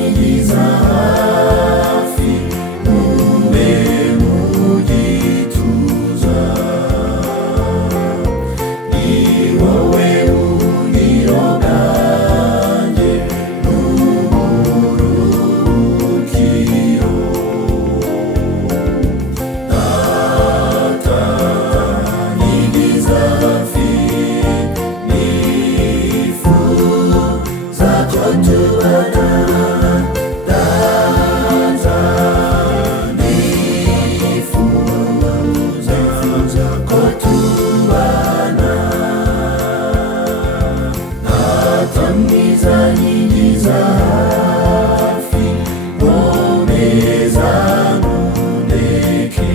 nyigiza hafi, ube mu gituza. Ni wowe buhungiro bwanjye n'uburuhukiro. Data nyigiza hafi, nifuza ko tubana. Data nifuza ko tubana. Data mwiza nyigiza hafi, nkomeza ntundeke.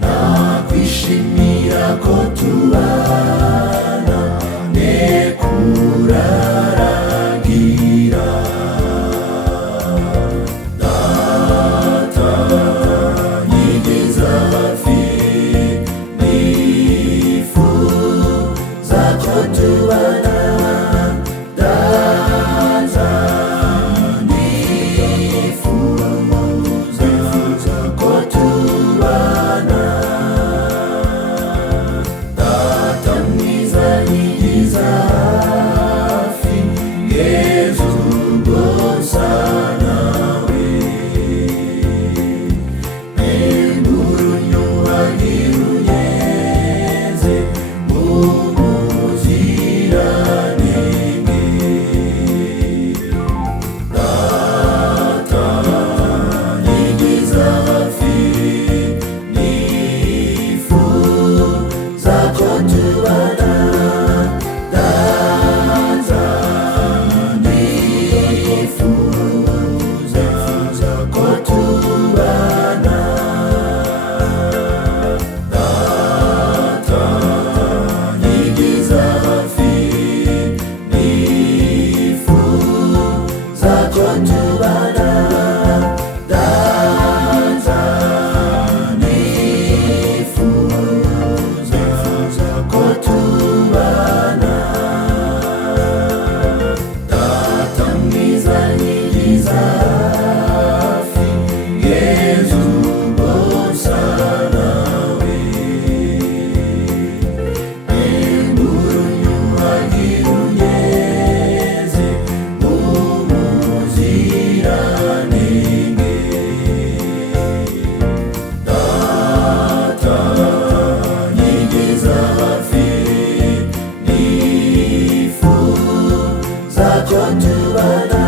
Nakwishimira ko tubana, nekuraragira. Data nyigiza hafi, nifuza ko tubana. Data nifuza ko tubana. Data mwiza nyigiza hafi, Yesu rwose nawe. Embura unyuhagire unyeze umuziranenge. Data nyigiza hafi, nifuza ko tubana. Data nifuza ko tubana. Data nyigiza hafi, nifuza ko tubana. Data nifuza ko tubana. Data mwiza nyigiza hafi, Yesu rwose nawe. Embura unyuhagire unyeze umuziranenge. Data nyigiza hafi, nifuza ko tubana.